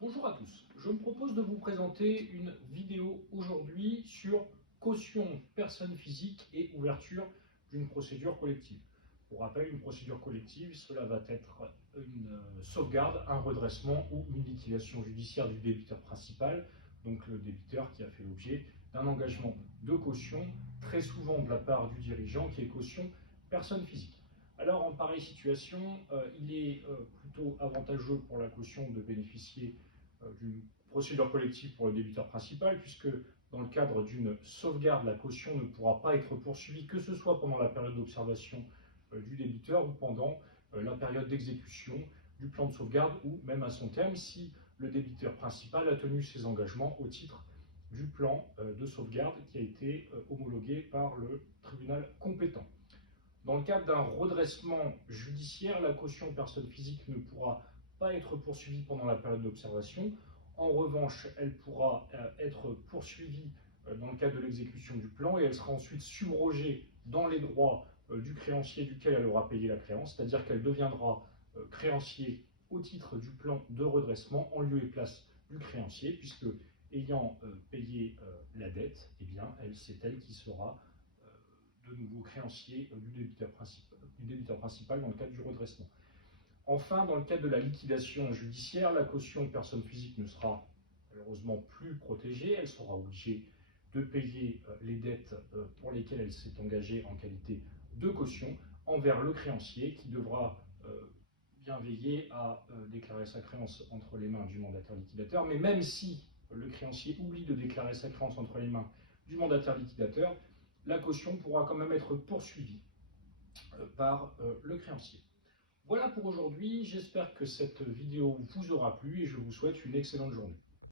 Bonjour à tous, je me propose de vous présenter une vidéo aujourd'hui sur caution personne physique et ouverture d'une procédure collective. Pour rappel, une procédure collective, cela va être une sauvegarde, un redressement ou une liquidation judiciaire du débiteur principal, donc le débiteur qui a fait l'objet d'un engagement de caution, très souvent de la part du dirigeant qui est caution personne physique. Alors en pareille situation, il est plutôt avantageux pour la caution de bénéficier d'une procédure collective pour le débiteur principal, puisque dans le cadre d'une sauvegarde, la caution ne pourra pas être poursuivie, que ce soit pendant la période d'observation du débiteur ou pendant la période d'exécution du plan de sauvegarde, ou même à son terme, si le débiteur principal a tenu ses engagements au titre du plan de sauvegarde qui a été homologué par le tribunal compétent. Dans le cadre d'un redressement judiciaire, la caution personne physique ne pourra pas être poursuivie pendant la période d'observation. En revanche, elle pourra être poursuivie dans le cadre de l'exécution du plan et elle sera ensuite subrogée dans les droits du créancier duquel elle aura payé la créance, c'est-à-dire qu'elle deviendra créancier au titre du plan de redressement en lieu et place du créancier, puisque ayant payé la dette, eh bien, c'est elle qui sera de nouveau créancier du débiteur principal dans le cadre du redressement. Enfin, dans le cadre de la liquidation judiciaire, la caution personne physique ne sera malheureusement plus protégée. Elle sera obligée de payer les dettes pour lesquelles elle s'est engagée en qualité de caution envers le créancier qui devra bien veiller à déclarer sa créance entre les mains du mandataire liquidateur. Mais même si le créancier oublie de déclarer sa créance entre les mains du mandataire liquidateur, la caution pourra quand même être poursuivie par le créancier. Voilà pour aujourd'hui, j'espère que cette vidéo vous aura plu et je vous souhaite une excellente journée.